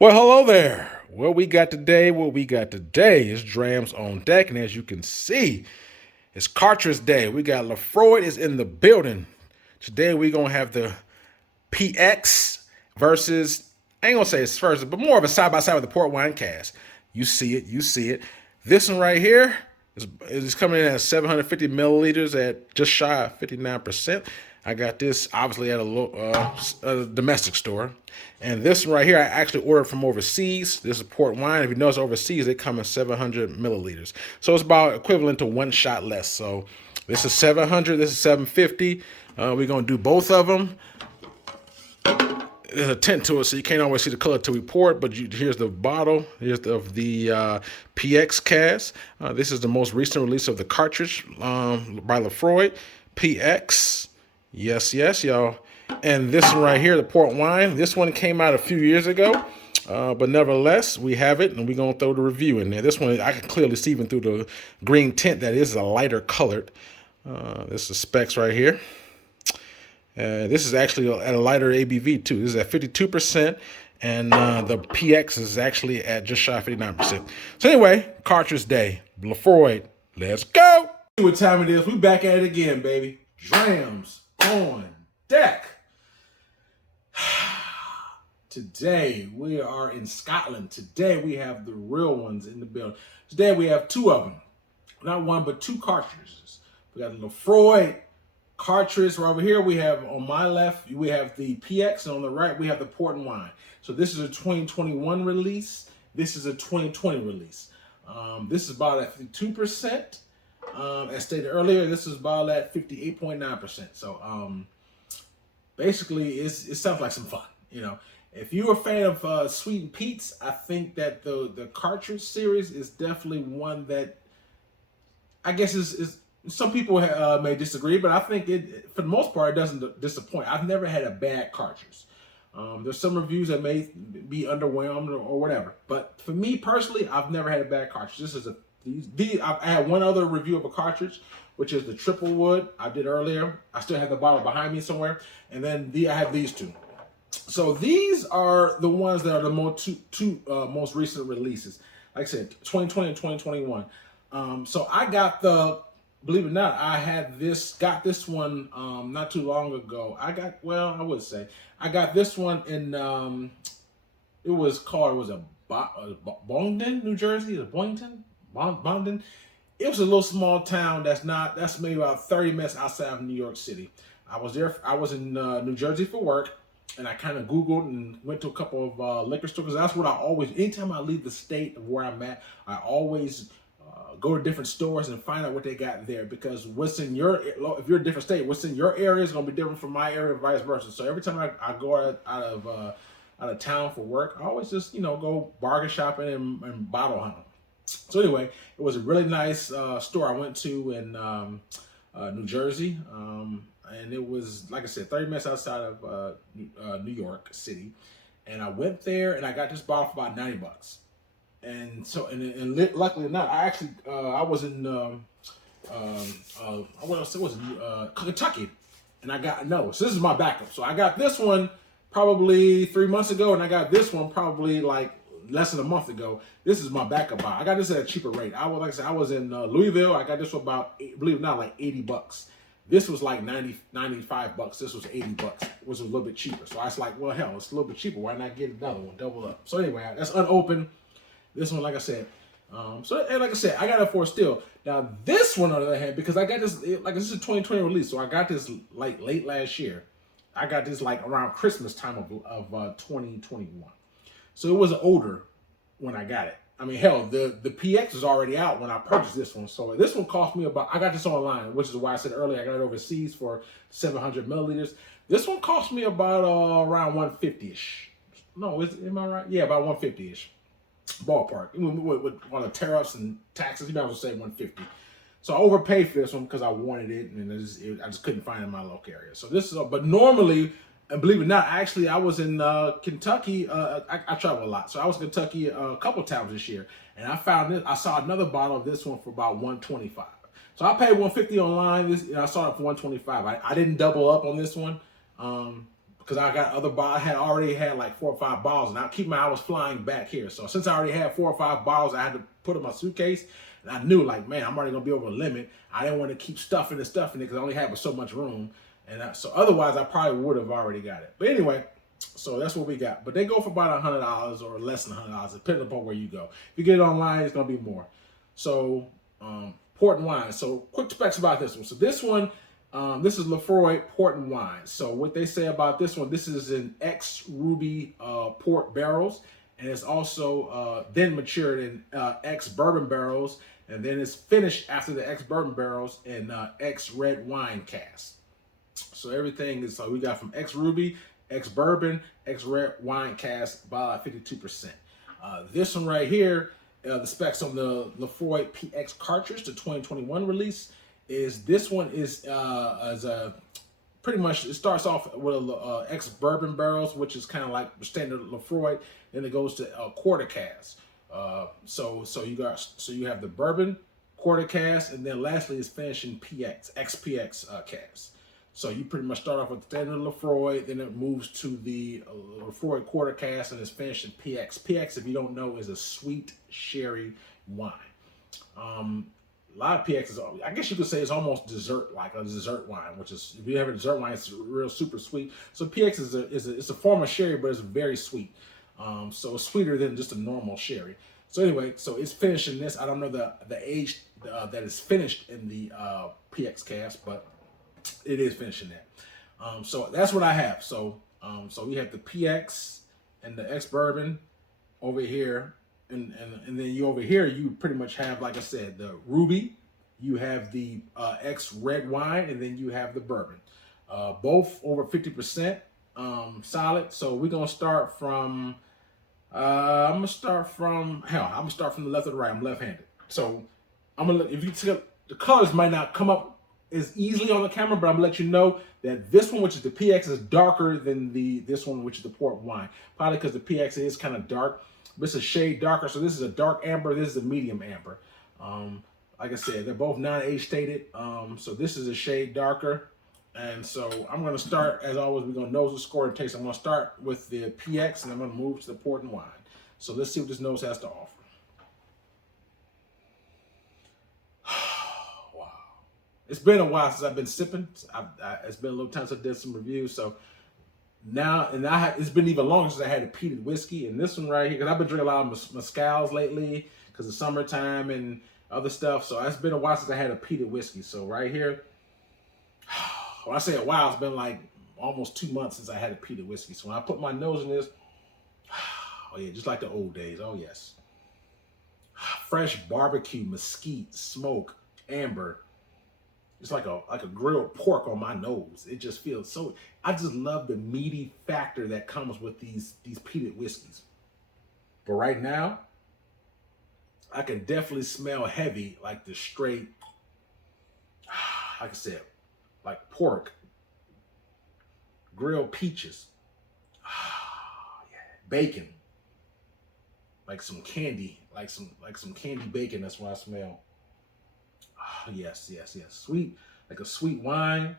Well, hello there. What we got today is Drams on deck, and as you can see, it's cartridge day. We got Laphroaig is in the building. Today we're gonna have the PX versus, I ain't gonna say it's first, but more of a side by side with the port wine cask. You see it. This one right here is coming in at 750 milliliters at just shy of 59%. I got this obviously at a domestic store. And this one right here, I actually ordered from overseas. This is port wine. If you notice overseas, they come in 700 milliliters. So it's about equivalent to one shot less. So this is 700, this is 750. We're going to do both of them. There's a tint to it, so you can't always see the color till we pour it. But here's the bottle. Here's the PX cask. This is the most recent release of the cartridge by Laphroaig. PX. Yes, y'all. And this one right here, the port wine. This one came out a few years ago. But nevertheless, we have it, and we're going to throw the review in there. This one, I can clearly see even through the green tint that is a lighter colored. This is specs right here. This is actually at a lighter ABV too. This is at 52%, and the PX is actually at just shy of 59%. So anyway, cartridge day, Laphroaig, let's go. See what time it is. We back at it again, baby. Drams on deck. Today we are in Scotland. Today we have the real ones in the building. Today we have two of them, not one but two cartridges. We got the Laphroaig cartridge right over here. We have on my left, we have the PX, and on the right, we have the port and wine. So this is a 2021 release. This is a 2020 release. This is about at 52%. As stated earlier, this is about at 58.9%. So basically, it sounds like some fun. You know, if you're a fan of sweet and peats, I think that the cartridge series is definitely one that I guess is some people may disagree, but I think it, for the most part, it doesn't disappoint. I've never had a bad cartridge. There's some reviews that may be underwhelmed or whatever, but for me personally, I've never had a bad cartridge. This is I had one other review of a cartridge, which is the triple wood I did earlier. I still have the bottle behind me somewhere, and then I have these two. So these are the ones that are the most recent releases. Like I said, 2020 and 2021. So I got believe it or not, got this one not too long ago. I got this one in, it was Bongden, New Jersey? Is it Bongden? It was a little small town that's maybe about 30 minutes outside of New York City. I was in New Jersey for work, and I kind of Googled and went to a couple of liquor stores, because that's what anytime I leave the state of where I'm at, I always go to different stores and find out what they got there, because if you're a different state, what's in your area is going to be different from my area and vice versa. So every time I go out of town for work, I always just go bargain shopping and bottle hunting. So anyway, it was a really nice store I went to in New Jersey, and it was, like I said, 30 minutes outside of New York City, and I went there and I got this bottle for about $90. And so, luckily enough, I was in Kentucky, and I got So this is my backup. So I got this one probably 3 months ago, and I got this one probably like less than a month ago. This is my backup buy. I got this at a cheaper rate. I was in Louisville. I got this for about, believe it or not, like $80. This was like $95. This was $80, which was a little bit cheaper. So I was like, well, hell, it's a little bit cheaper. Why not get another one, double up? So anyway, that's unopened. This one, like I said, I got it for a steal. Now this one, on the other hand, because I got this, this is a 2020 release, so I got this like late last year. I got this like around Christmas time of 2021. So it was older when I got it. I mean, hell, the PX was already out when I purchased this one. So this one cost me I got this online, which is why I said earlier I got it overseas for 700 milliliters. This one cost me about around 150-ish. No, am I right? Yeah, about 150-ish. Ballpark. With all the tariffs and taxes, you might as well say 150. So I overpaid for this one because I wanted it, and I just couldn't find it in my local area. So this is, but normally, and believe it or not, actually, I was in Kentucky. I travel a lot, so I was in Kentucky a couple times this year, and I saw another bottle of this one for about $125. So I paid $150 online. I saw it for $125. I didn't double up on this one. because I got other bottles. I had already had like 4 or 5 bottles, and I was flying back here. So since I already had 4 or 5 bottles, I had to put in my suitcase, and I knew like, man, I'm already gonna be over the limit. I didn't want to keep stuffing it because I only had so much room, and so otherwise I probably would have already got it. But anyway, so that's what we got. But they go for about $100 or less than $100, depending upon where you go. If you get it online, it's gonna be more. So port and wine. So quick specs about this one. So this one. This is Laphroaig port and wine. So what they say about this one, this is an ex-ruby port barrels, and it's also then matured in ex-bourbon barrels, and then it's finished after the ex-bourbon barrels in ex-red wine casks. So everything is, so we got from ex-ruby, ex-bourbon, ex-red wine cask by 52%. This one right here, the specs on the Laphroaig PX cartridge, the 2021 release, is this one is as a pretty much, it starts off with a ex-bourbon barrels, which is kind of like the standard Laphroaig. Then it goes to quarter cask. So you have the bourbon, quarter cask, and then lastly is finishing PX, ex-PX cask. So you pretty much start off with the standard Laphroaig, then it moves to the Laphroaig quarter cask, and it's finished in PX. PX, if you don't know, is a sweet sherry wine. A lot of PX is, I guess you could say, it's almost dessert, like a dessert wine, which is, if you have a dessert wine, it's real super sweet. So PX is a form of sherry, but it's very sweet. So it's sweeter than just a normal sherry. So anyway, so it's finishing this. I don't know the age that is finished in the PX cask, but it is finishing that. So that's what I have. So we have the PX and the ex-bourbon over here. And then you over here, you pretty much have, like I said, the ruby, you have the ex-red wine, and then you have the bourbon. Both over 50% solid. So we're going to start from, I'm going to start from the left or the right. I'm left-handed. So I'm going to, if you see, the colors might not come up as easily on the camera, but I'm going to let you know that this one, which is the PX, is darker than this one, which is the port wine. Probably because the PX is kind of dark. This is a shade darker, so this is a dark amber. This is a medium amber. Like I said, they're both non-age stated. So this is a shade darker. And so I'm going to start, as always, we're going to nose the score and taste. I'm going to start with the PX, and I'm going to move to the port and wine. So let's see what this nose has to offer. Wow. It's been a while since I've been sipping. It's been a little time since I did some reviews, so now, it's been even longer since I had a peated whiskey. And this one right here, because I've been drinking a lot of mezcals lately because of summertime and other stuff. So it's been a while since I had a peated whiskey. So right here, when I say a while, it's been like almost 2 months since I had a peated whiskey. So when I put my nose in this, oh yeah, just like the old days. Oh yes. Fresh barbecue, mesquite, smoke, amber. It's like a grilled pork on my nose. It just feels so, I just love the meaty factor that comes with these peated whiskeys. But right now, I can definitely smell heavy, like the straight, like I said, like pork, grilled peaches, yeah, bacon, like some candy, like some candy bacon. That's what I smell. Yes. Sweet, like a sweet wine,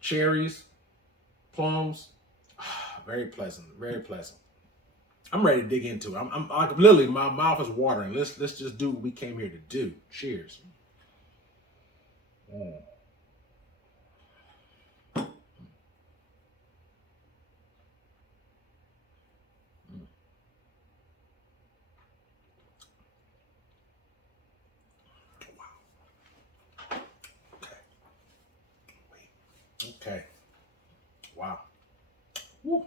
cherries, plums. Very pleasant, very pleasant. I'm ready to dig into it. I'm like, literally, my mouth is watering. Let's just do what we came here to do. Cheers. Mm. Okay. Wow. Woo.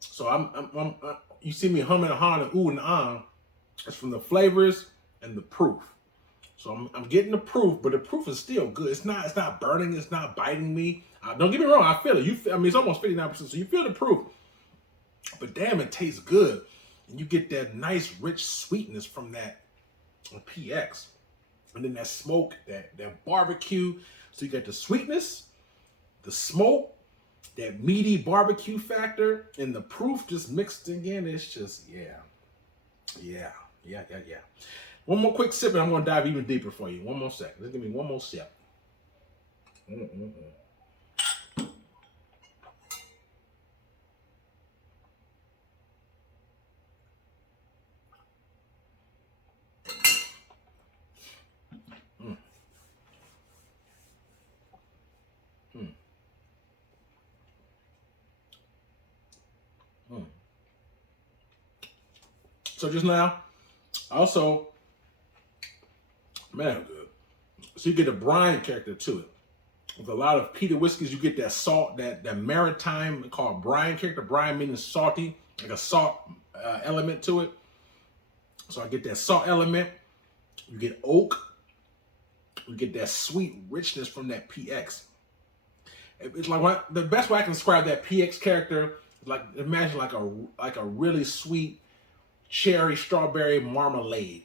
So you see me humming and hawing and ooh and ah. It's from the flavors and the proof. So I'm getting the proof, but the proof is still good. It's not burning. It's not biting me. Don't get me wrong. I feel it. I mean, it's almost 59%. So you feel the proof, but damn, it tastes good. And you get that nice, rich sweetness from that PX. And then that smoke, that barbecue. So you got the sweetness, the smoke, that meaty barbecue factor, and the proof just mixed again. It's just, yeah. One more quick sip, and I'm going to dive even deeper for you. One more second. Just give me one more sip. So just now, also, man, good. So you get a brine character to it. With a lot of peated whiskeys, you get that salt, that maritime called brine character. Brine meaning salty, like a salt element to it. So I get that salt element. You get oak. You get that sweet richness from that PX. It's like the best way I can describe that PX character is like, imagine like a really sweet cherry strawberry marmalade.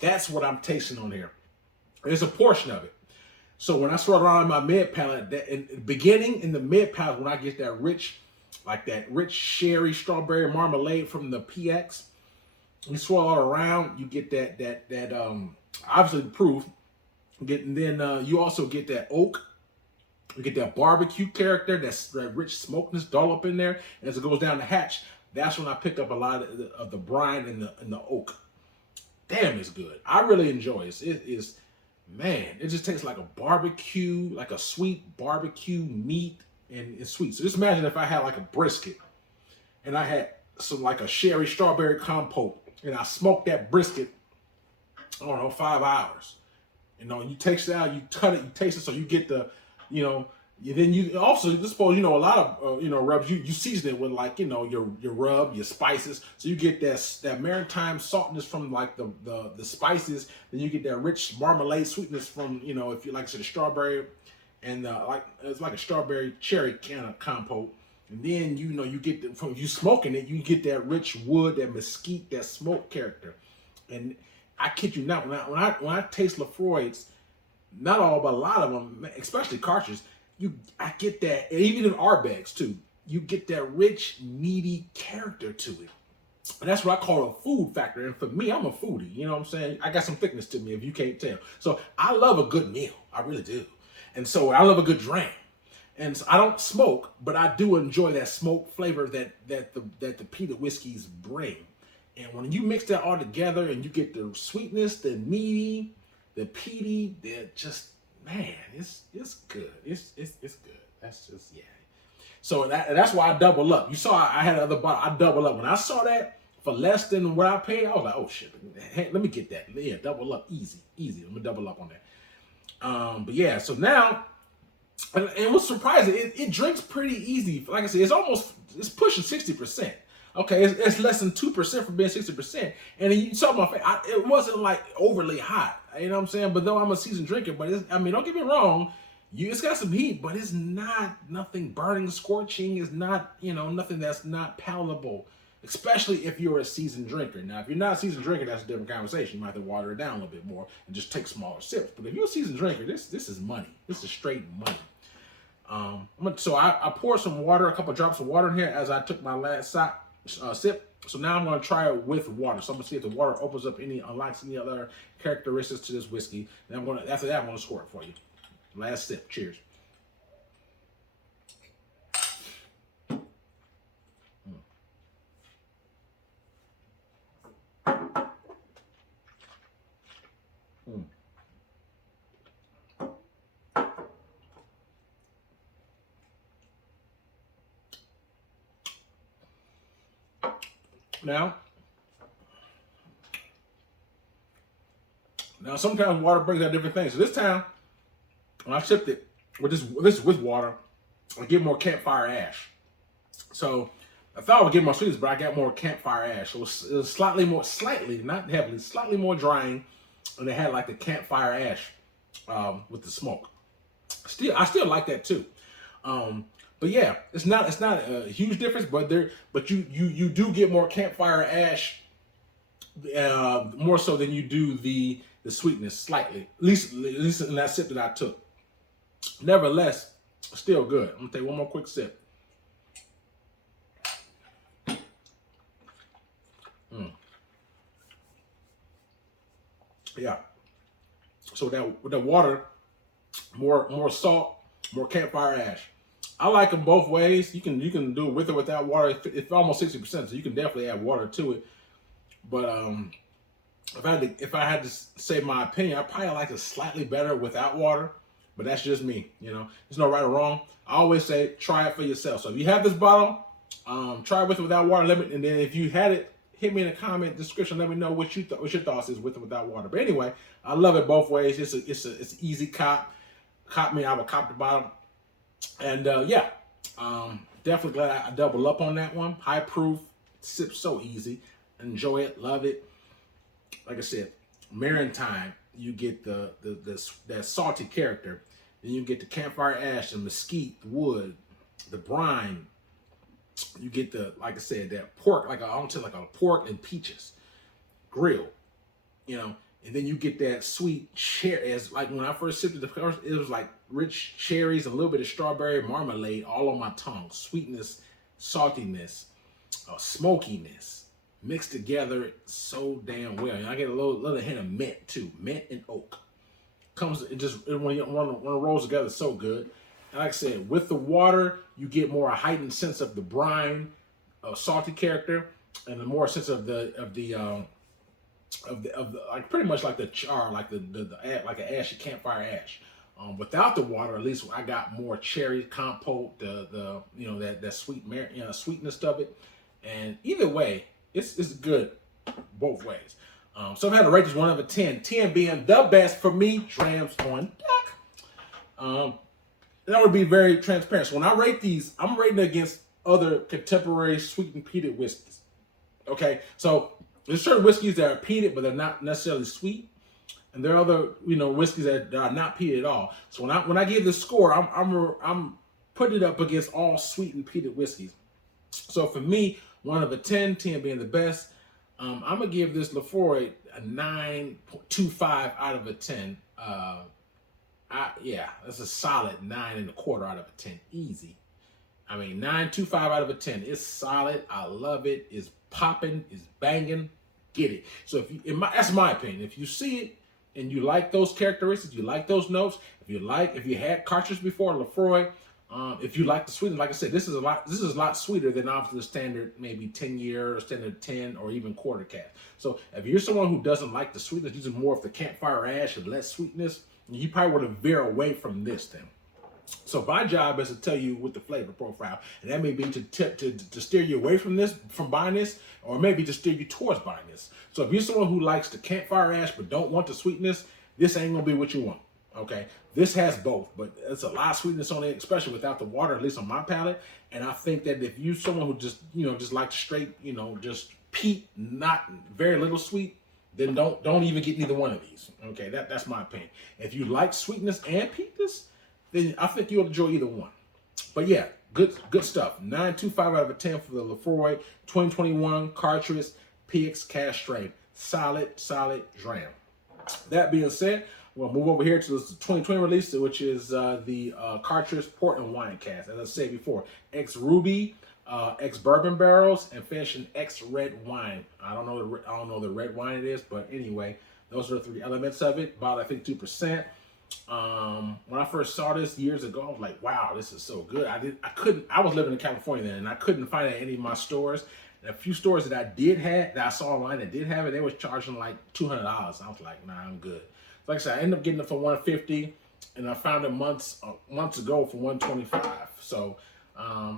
That's what I'm tasting on here. There's a portion of it. So when I swirl around in my mid palate, in the beginning, in the mid palate, when I get that rich, like that rich cherry strawberry marmalade from the PX, you swirl all around, you get that obviously the proof. And then you also get that oak. You get that barbecue character, that rich smokiness dollop in there. And as it goes down the hatch, that's when I pick up a lot of the brine and the oak. Damn, it's good. I really enjoy it. It is, man, it just tastes like a barbecue, like a sweet barbecue meat and it's sweet. So just imagine if I had like a brisket and I had some like a sherry strawberry compote and I smoked that brisket, I don't know, 5 hours. You know, you taste it out, you cut it, you taste it, so you get the, you know, then you also, I suppose, you know, a lot of, you know, rubs, you season it with like, you know, your rub, your spices. So you get that maritime saltness from like the spices. Then you get that rich marmalade sweetness from, you know, if you like I said, strawberry and like, it's like a strawberry cherry kind of compote. And then, you know, you get from you smoking it, you get that rich wood, that mesquite, that smoke character. And I kid you not, when I taste Laphroaigs, not all, but a lot of them, especially cartridges, I get that, and even in Arbegs too, you get that rich, meaty character to it. And that's what I call a food factor. And for me, I'm a foodie, you know what I'm saying? I got some thickness to me if you can't tell. So I love a good meal, I really do. And so I love a good dram. And so I don't smoke, but I do enjoy that smoke flavor that the peated whiskeys bring. And when you mix that all together and you get the sweetness, the meaty, the peaty, they're just, man, it's good. It's good. That's just, yeah. So that's why I double up. You saw I had another bottle. I double up. When I saw that for less than what I paid, I was like, oh shit, hey, let me get that. Yeah, double up, easy. Let me double up on that. But yeah, so now, and what's surprising, it drinks pretty easy. Like I said, it's pushing 60%. Okay, it's less than 2% for being 60%. And then you saw my face, it wasn't like overly hot. You know what I'm saying? But though I'm a seasoned drinker, but I mean, don't get me wrong, it's got some heat, but it's not nothing burning, scorching. It's not, you know, nothing that's not palatable, especially if you're a seasoned drinker. Now, if you're not a seasoned drinker, that's a different conversation. You might have to water it down a little bit more and just take smaller sips. But if you're a seasoned drinker, this is money. This is straight money. So I poured some water, a couple of drops of water in here as I took my last sip. So now I'm going to try it with water. So I'm going to see if the water opens up unlocks any other characteristics to this whiskey. And after that, I'm going to score it for you. Last sip. Cheers. Now sometimes water brings out different things. So this time, when I sipped it with this with water, I get more campfire ash. So I thought I would get more sweetness, but I got more campfire ash. So it was slightly, not heavily, slightly more drying, and it had like the campfire ash with the smoke. I still like that too. But yeah, it's not a huge difference, but you do get more campfire ash, more so than you do the sweetness slightly. At least in that sip that I took. Nevertheless, still good. I'm gonna take one more quick sip. Yeah. So with the water, more salt, more campfire ash. I like them both ways. You can do it with or without water. It's almost 60%, so you can definitely add water to it. But if I had to say my opinion, I probably like it slightly better without water. But that's just me. You know, there's no right or wrong. I always say try it for yourself. So if you have this bottle, try it with or without water limit, and then if you had it hit me in the comment description. Let me know what your thoughts is with or without water. But anyway, I love it both ways. It's an easy cop. Cop me, I would cop the bottom. And yeah, definitely glad I double up on that one. High proof, sip so easy. Enjoy it, love it. Like I said, Maritime, you get that salty character. Then you get the campfire ash, the mesquite, the wood, the brine. You get like I said, that pork, like a pork and peaches grill, and then you get that sweet cherry. As like when I first sipped it, it was like rich cherries, a little bit of strawberry marmalade all on my tongue. Sweetness, saltiness, smokiness mixed together so damn well. And I get a little hint of mint too, mint and oak. When it rolls together, so good. And like I said, with the water, you get more a heightened sense of the brine, salty character, and a more sense of the like pretty much like the char, like like an ashy campfire ash. Without the water, at least I got more cherry compote, that sweetness of it. And either way, it's good both ways. So I've had to rate this 1 out of 10. 10 being the best for me. Drams on deck. That would be very transparent. So when I rate these, I'm rating against other contemporary sweetened peated whiskeys. Okay, so there's certain whiskeys that are peated, but they're not necessarily sweet, and there are other whiskeys that are not peated at all. So when I give this score, I'm putting it up against all sweetened peated whiskeys. So for me, 1 out of 10, 10 being the best. I'm gonna give this Laphroaig a 9.25 out of a 10. Yeah, that's a solid 9.25 out of a 10. Easy. I mean, 9.25 out of a 10. It's solid. I love it. It's popping. It's banging. Get it. So that's my opinion. If you see it and you like those characteristics, you like those notes. If you had cartridge before Laphroaig, if you like the sweetness, like I said, this is a lot sweeter than obviously the standard maybe 10-year or standard 10 or even quarter cask. So if you're someone who doesn't like the sweetness, using more of the campfire ash and less sweetness, you probably want to veer away from this thing. So my job is to tell you with the flavor profile, and that may be to steer you away from buying this, or maybe to steer you towards buying this. So if you're someone who likes the campfire ash but don't want the sweetness, this ain't gonna be what you want. Okay, this has both, but it's a lot of sweetness on it, especially without the water, at least on my palate. And I think that if you're someone who just like straight, just peat, not very little sweet, then don't even get neither one of these. Okay, that's my opinion. If you like sweetness and peatness, then I think you'll enjoy either one. But yeah, good stuff. 9.25 out of a 10 for the Laphroaig 2021 cartridge PX cask strain. Solid dram. That being said, we'll move over here to the 2020 release, which is the cartridge Portl wine cask. As I said before, ex-ruby, ex-bourbon barrels, and finishing ex-red wine. I don't know the red wine it is, but anyway, those are the 3 elements of it. About I think 2%. When I first saw this years ago, I was like, wow, this is so good. I was living in California then, and I couldn't find it at any of my stores. And a few stores that I saw online that did have it, they was charging like $200. I was like, nah, I'm good. Like I said, I ended up getting it for $150, and I found it months ago for $125. So,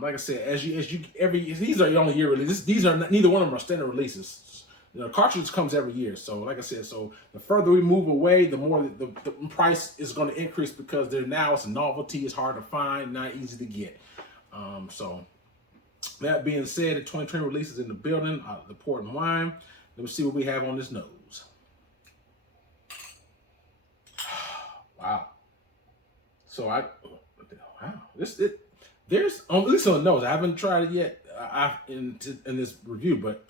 like I said, these are the only year releases. Neither one of them are standard releases. Cartridge comes every year. So, like I said, so the further we move away, the more the price is going to increase, because now it's a novelty. It's hard to find, not easy to get. So, that being said, the 2020 release is in the building. The Portl wine. Let me see what we have on this nose. Wow. So there's at least on the nose. I haven't tried it yet in this review, but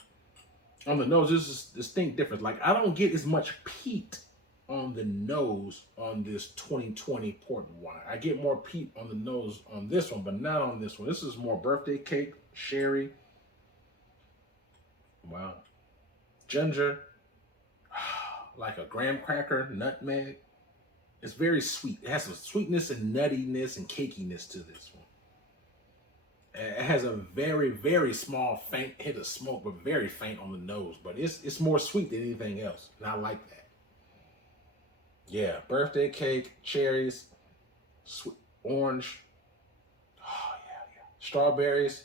on the nose, there's this distinct difference. Like, I don't get as much peat on the nose on this 2020 Portl wine. I get more peat on the nose on this one, but not on this one. This is more birthday cake, sherry. Wow. Ginger. Like a graham cracker, nutmeg. It's very sweet. It has some sweetness and nuttiness and cakiness to this one. It has a very, very small faint hit of smoke, but very faint on the nose. But it's more sweet than anything else, and I like that. Yeah, birthday cake, cherries, sweet, orange. Oh yeah. Strawberries,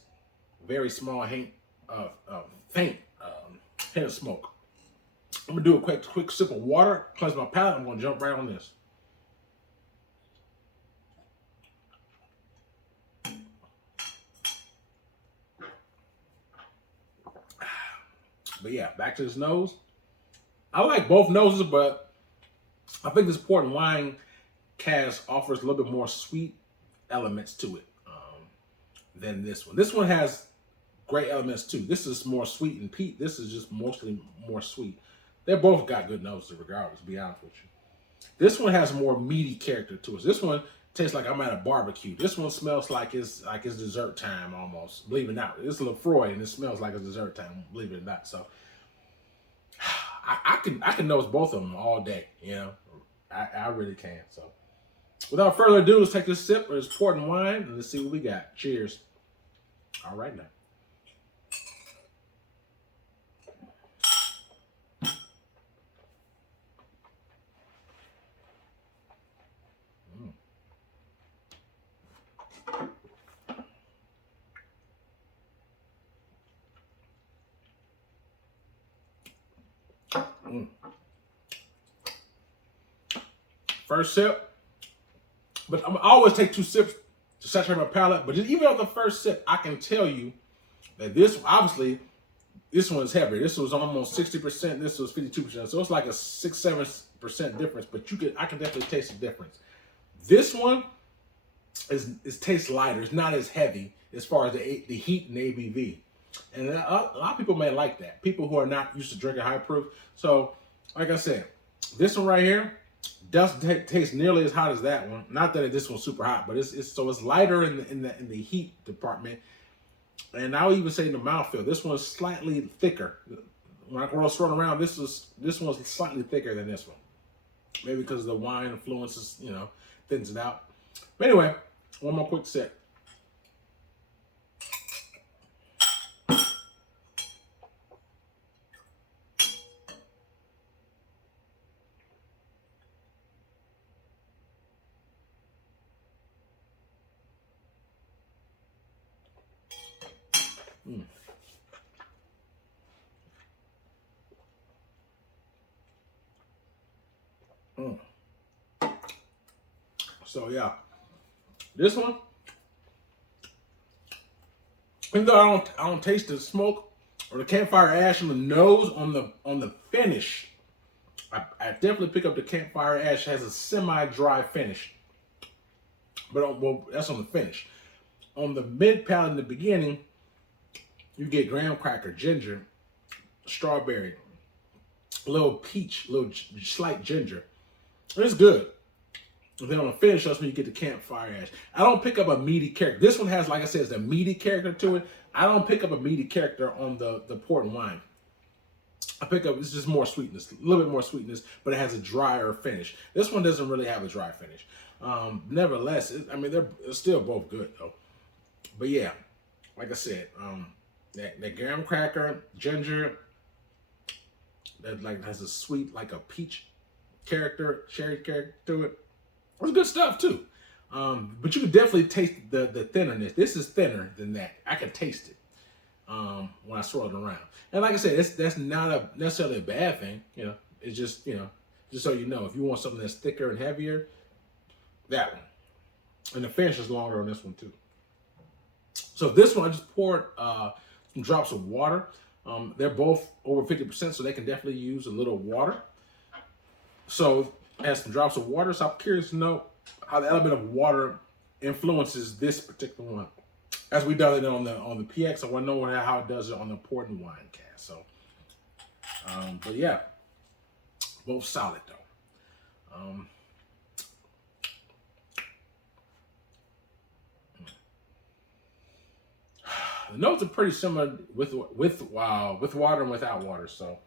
very small hint of faint Hit a smoke. I'm gonna do a quick sip of water, cleanse my palate. I'm gonna jump right on this. But yeah, back to this nose. I like both noses, but I think this port and wine cask offers a little bit more sweet elements to it than this one. This one has great elements too. This is more sweet and peat. This is just mostly more sweet. They both got good noses regardless, to be honest with you. This one has more meaty character to it. This one tastes like I'm at a barbecue. This one smells like it's dessert time almost. Believe it or not. It's Laphroaig and it smells like it's dessert time. Believe it or not. So I can nose both of them all day. You know, I really can. So without further ado, let's take this sip of this port and wine and let's see what we got. Cheers. All right now. First sip, but I always take 2 sips to saturate my palate. But just even on the first sip, I can tell you that this one is heavier. This was almost 60%. This was 52%. So it's like a 6-7% difference. But I can definitely taste the difference. This one tastes lighter. It's not as heavy as far as the heat and the ABV. And a lot of people may like that. People who are not used to drinking high proof. So, like I said, this one right here doesn't taste nearly as hot as that one. Not that this one's super hot, but it's lighter in the heat department. And I'll even say in the mouthfeel, this one's slightly thicker. When I roll swirling around, this one's slightly thicker than this one. Maybe because the wine influences, thins it out. But anyway, one more quick sip. So yeah, this one, even though I don't taste the smoke or the campfire ash on the nose, on the finish, I definitely pick up the campfire ash. Has a semi-dry finish, but that's on the finish. On the mid palate in the beginning, you get graham cracker, ginger, strawberry, a little peach, a little slight ginger. It's good. And then on the finish, that's when you get the campfire ash. I don't pick up a meaty character. This one has, like I said, it's a meaty character to it. I don't pick up a meaty character on the port and wine. I pick up, it's just more sweetness, a little bit more sweetness, but it has a drier finish. This one doesn't really have a dry finish. Nevertheless, they're still both good though. But yeah, like I said, that graham cracker, ginger, that like has a sweet, like a peach character, cherry character to it. It's good stuff too. But you can definitely taste the thinnerness. This is thinner than that. I can taste it when I swirl it around. And like I said, that's not necessarily a bad thing. It's just, just so you know, if you want something that's thicker and heavier, that one. And the finish is longer on this one too. So this one, I just poured some drops of water. They're both over 50%, so they can definitely use a little water. So add some drops of water. So I'm curious to know how the element of water influences this particular one. As we done it on the PX, I want to know how it does it on the port and wine cast. So, but yeah, both solid though. The notes are pretty similar with water and without water. So,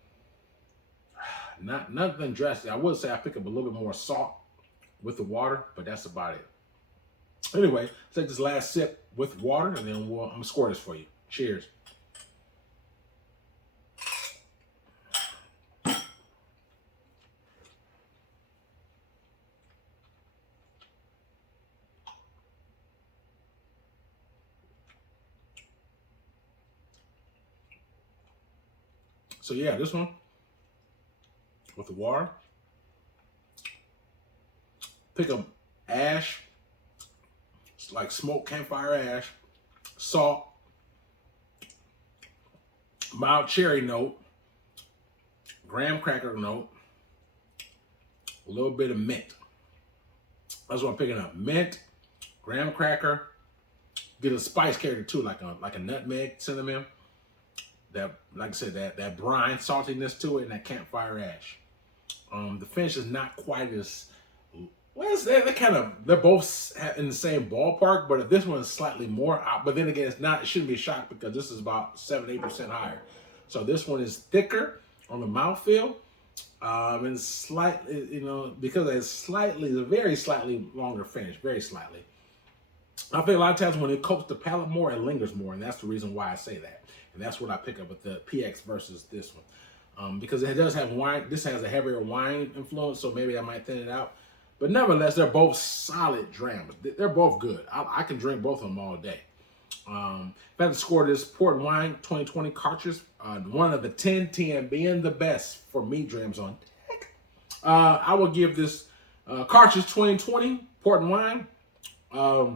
nothing drastic. I would say I pick up a little bit more salt with the water, but that's about it. Anyway, let's take this last sip with water, and then I'm gonna score this for you. Cheers. So yeah, this one with the water. Pick up ash, like smoked campfire ash, salt, mild cherry note, graham cracker note, a little bit of mint. That's what I'm picking up. Mint, graham cracker, get a spice character too, like a nutmeg, cinnamon. That, like I said, that brine saltiness to it, and that campfire ash. The finish is not quite as well. They're both in the same ballpark, but this one is slightly more. But then again, it shouldn't be a shock because this is about 7-8% higher. So this one is thicker on the mouthfeel, and slightly, because it's a very slightly longer finish, very slightly. I think a lot of times when it coats the palate more, it lingers more, and that's the reason why I say that. And that's what I pick up with the PX versus this one. Because it does have wine. This has a heavier wine influence, so maybe I might thin it out. But nevertheless, they're both solid drams. They're both good. I can drink both of them all day. If I had to score this Port Wine 2020 cartridge, 1 of the 10 being the best for me drams on deck, I will give this cartridge 2020 Port Wine, I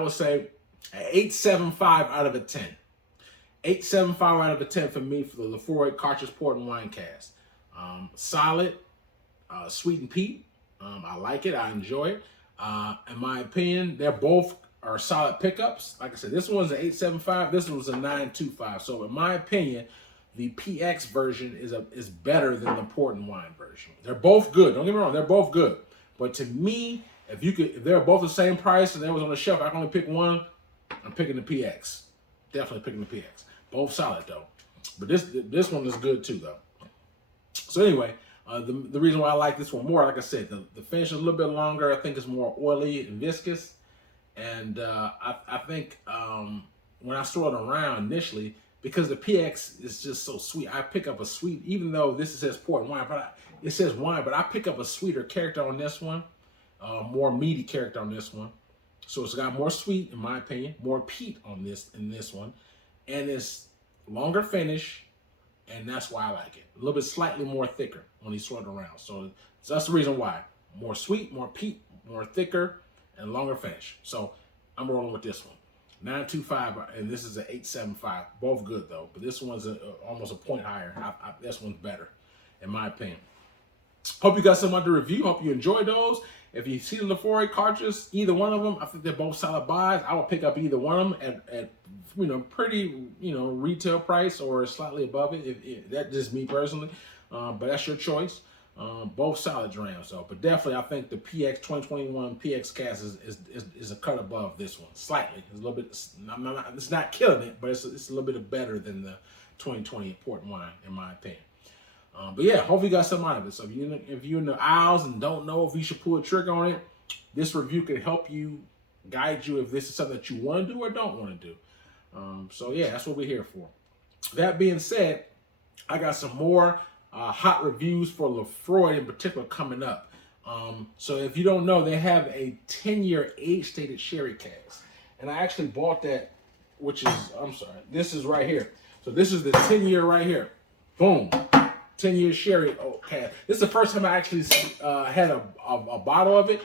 would say 8.75 out of a 10. 8.75 out of a 10 for me for the Laphroaig Cairdeas Portl Wine Cask. Solid, sweet and peat. I like it. I enjoy it. In my opinion, they're both are solid pickups. Like I said, this one's an 8.75. This one's a 9.25. So in my opinion, the PX version is better than the Portl Wine version. They're both good. Don't get me wrong. They're both good. But to me, if they're both the same price and they was on the shelf, I can only pick one. I'm picking the PX. Definitely picking the PX. Both solid though. But this one is good too though. So anyway, the reason why I like this one more, like I said, the finish is a little bit longer. I think it's more oily and viscous. And I think when I swirled around initially, because the PX is just so sweet, I pick up a sweet, even though this says port wine, but it says wine, but I pick up a sweeter character on this one, more meaty character on this one. So it's got more sweet, in my opinion, more peat on this one, and it's longer finish, and that's why I like it. A little bit slightly more thicker when you swirl it around. So that's the reason why. More sweet, more peat, more thicker, and longer finish. So I'm rolling with this one. 9.25, and this is an 8.75. Both good though, but this one's almost a point higher. This one's better, in my opinion. Hope you got some other review. Hope you enjoyed those. If you see the Laphroaig cartridges, either one of them, I think they're both solid buys. I would pick up either one of them at pretty retail price or slightly above it. That's just me personally, but that's your choice. Both solid drams though, but definitely I think the PX 2021 PX Cask is a cut above this one slightly. It's a little bit. It's not killing it, but it's a little bit better than the 2020 Portl Wine in my opinion. But yeah, hopefully you got some out of it. So if you're in the aisles and don't know if you should pull a trigger on it, this review can help you, guide you if this is something that you want to do or don't want to do. So yeah, that's what we're here for. That being said, I got some more hot reviews for Laphroaig in particular coming up. So if you don't know, they have a 10-year age-stated sherry cask. And I actually bought that, this is right here. So this is the 10-year right here. Boom. 10-year sherry cask. This is the first time I actually had a bottle of it.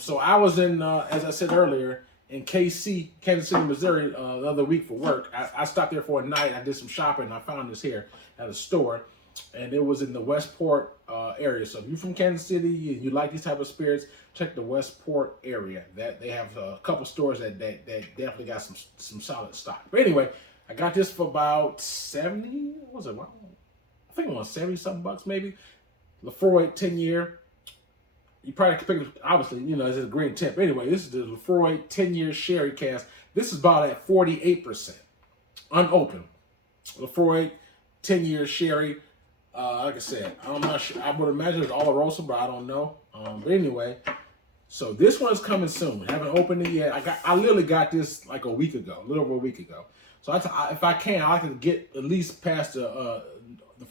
So I was in, as I said earlier, in KC, Kansas City, Missouri, the other week for work. I stopped there for a night. I did some shopping. And I found this here at a store. And it was in the Westport area. So if you're from Kansas City, you like these type of spirits, check the Westport area. That they have a couple stores that definitely got some solid stock. But anyway, I got this for about 70. What was it? I think it was 70 something bucks maybe. Laphroaig 10-year. You probably can pick it, obviously, it's a green tip. Anyway, this is the Laphroaig 10-year sherry cask. This is about at 48%, unopened. Laphroaig 10-year sherry. Like I said, I'm not sure. I would imagine it's Oloroso, but I don't know. But anyway, so this one is coming soon. Haven't opened it yet. I literally got this like a little over a week ago. So if I can, I can get at least past the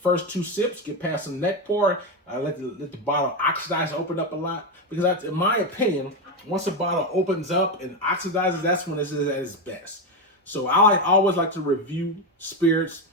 first 2 sips, get past the neck pour. I let the bottle oxidize, open up a lot, because in my opinion, once a bottle opens up and oxidizes, that's when it's at its best. So I always like to review spirits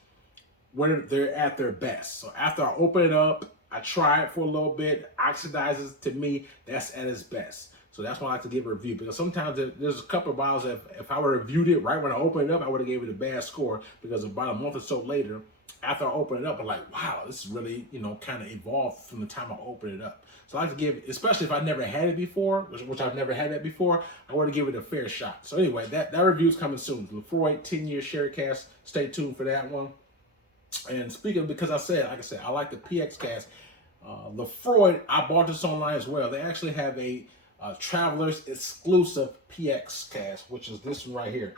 when they're at their best. So after I open it up, I try it for a little bit, oxidizes. To me, that's at its best. So that's why I like to give a review, because sometimes there's a couple of bottles that if I would have reviewed it right when I opened it up, I would have gave it a bad score, because about a month or so later, after I open it up, I'm like, wow, this is really, kind of evolved from the time I opened it up. So I like to give, especially if I never had it before, which I've never had that before, I want to give it a fair shot. So anyway, that review is coming soon. Laphroaig 10-year sherry cask. Stay tuned for that one. And speaking, because like I said, I like the PX cask. Laphroaig, I bought this online as well. They actually have a Traveler's exclusive PX cask, which is this one right here.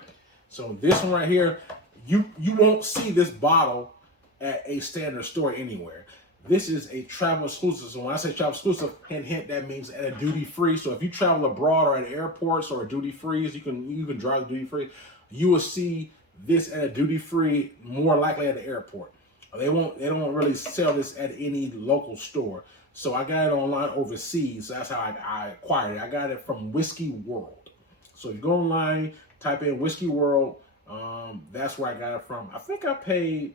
So this one right here, you won't see this bottle at a standard store anywhere. This is a travel exclusive. So when I say travel exclusive, hint, that means at a duty free. So if you travel abroad or at airports or duty frees, you can drive the duty free. You will see this at a duty free, more likely at the airport. They don't really sell this at any local store. So I got it online overseas. So that's how I acquired it. I got it from Whiskey World. So if you go online, type in Whiskey World, that's where I got it from. I think I paid,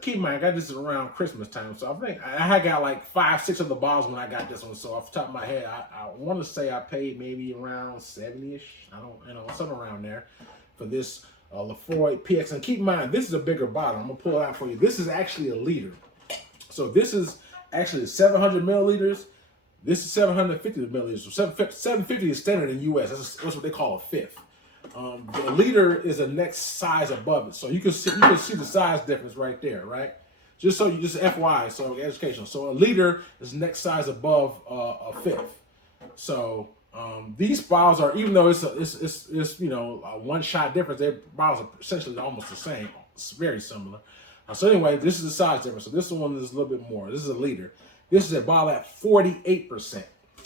keep in mind, I got this around Christmas time. So I think I had got like 5-6 of the bottles when I got this one. So off the top of my head, I want to say I paid maybe around 70-ish. Something around there for this Laphroaig PX. And keep in mind, this is a bigger bottle. I'm going to pull it out for you. This is actually a liter. So this is actually 700 milliliters. This is 750 milliliters. So 750 is standard in the US. That's what they call a fifth. The liter is the next size above it. So you can see the size difference right there, right? Just FYI, so educational. So a liter is the next size above a fifth. So these bottles are, even though it's a one shot difference, their bottles are essentially almost the same. It's very similar. So anyway, this is the size difference. So this one is a little bit more. This is a liter. This is a bottle at 48%.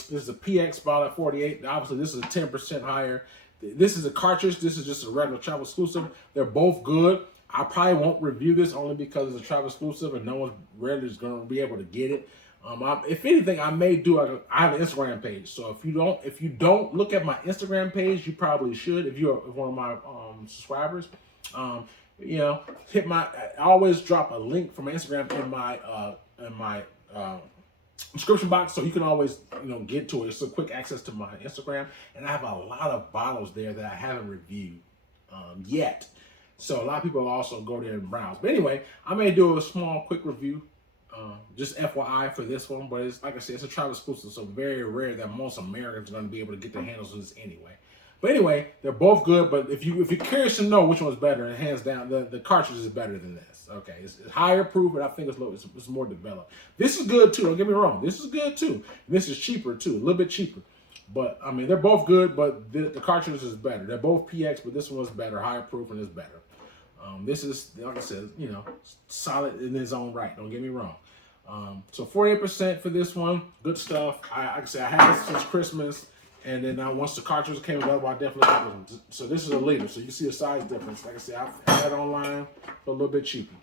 This is a PX bottle at 48. Obviously, this is a 10% higher. This is a cartridge. This is just a regular travel exclusive. They're both good. I probably won't review this only because it's a travel exclusive and no one rarely is going to be able to get it. If anything, I may do. I have an Instagram page. So if you don't look at my Instagram page, you probably should. If you're one of my subscribers, hit my. I always drop a link from my Instagram in my description box, so you can always get to it. It's a quick access to my Instagram, and I have a lot of bottles there that I haven't reviewed yet. So a lot of people also go there and browse. But anyway, I may do a small quick review, just FYI for this one. But it's like I said, it's a travel exclusive, so very rare that most Americans are going to be able to get their hands on this anyway. But anyway, they're both good. But if you're curious to know which one's better, hands down, the cartridge is better than this. Okay, it's higher proof, but I think it's more developed. This is good too. Don't get me wrong. This is good too. And this is cheaper too, a little bit cheaper. But I mean, they're both good. But the cartridge is better. They're both PX, but this one's better, higher proof, and it's better. This is, like I said, solid in its own right. Don't get me wrong. So 48% for this one. Good stuff. Like I said, I had this since Christmas. And then once the cartridge came available, I definitely got this one. So this is a liter. So you can see the size difference. Like I said, I had it online for a little bit cheaper.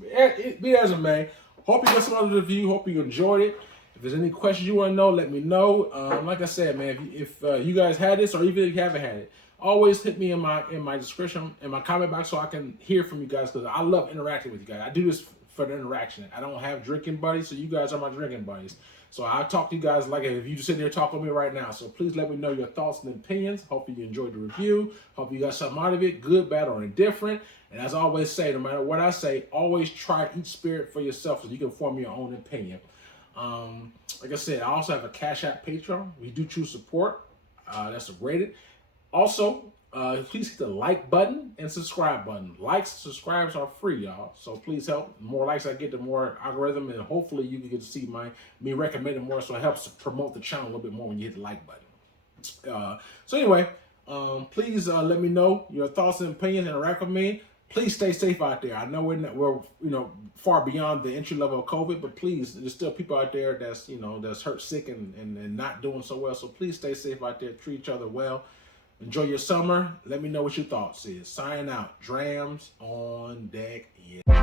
But be as it may. Hope you got some other review. Hope you enjoyed it. If there's any questions you want to know, let me know. Like I said, man, if you guys had this, or even if you haven't had it, always hit me in my description, in my comment box, so I can hear from you guys, because I love interacting with you guys. I do this for the interaction. I don't have drinking buddies, so you guys are my drinking buddies. So I talk to you guys like if you just sit there talking with me right now. So please let me know your thoughts and opinions. Hope you enjoyed the review. Hope you got something out of it, good, bad, or indifferent. And as I always say, no matter what I say, always try each spirit for yourself so you can form your own opinion. Like I said, I also have a Cash App Patreon. We do choose support. That's rated. Also, please hit the like button and subscribe button. Likes, subscribes are free, y'all. So please help. The more likes I get, the more algorithm, and hopefully you can get to see me recommended more, so it helps promote the channel a little bit more when you hit the like button. So anyway, please let me know your thoughts and opinions and interact with me. Please stay safe out there. I know we're far beyond the entry level of COVID, but please, there's still people out there that's hurt, sick, and not doing so well. So please stay safe out there. Treat each other well. Enjoy your summer. Let me know what your thoughts is. Sign out. Drams on deck. Yeah.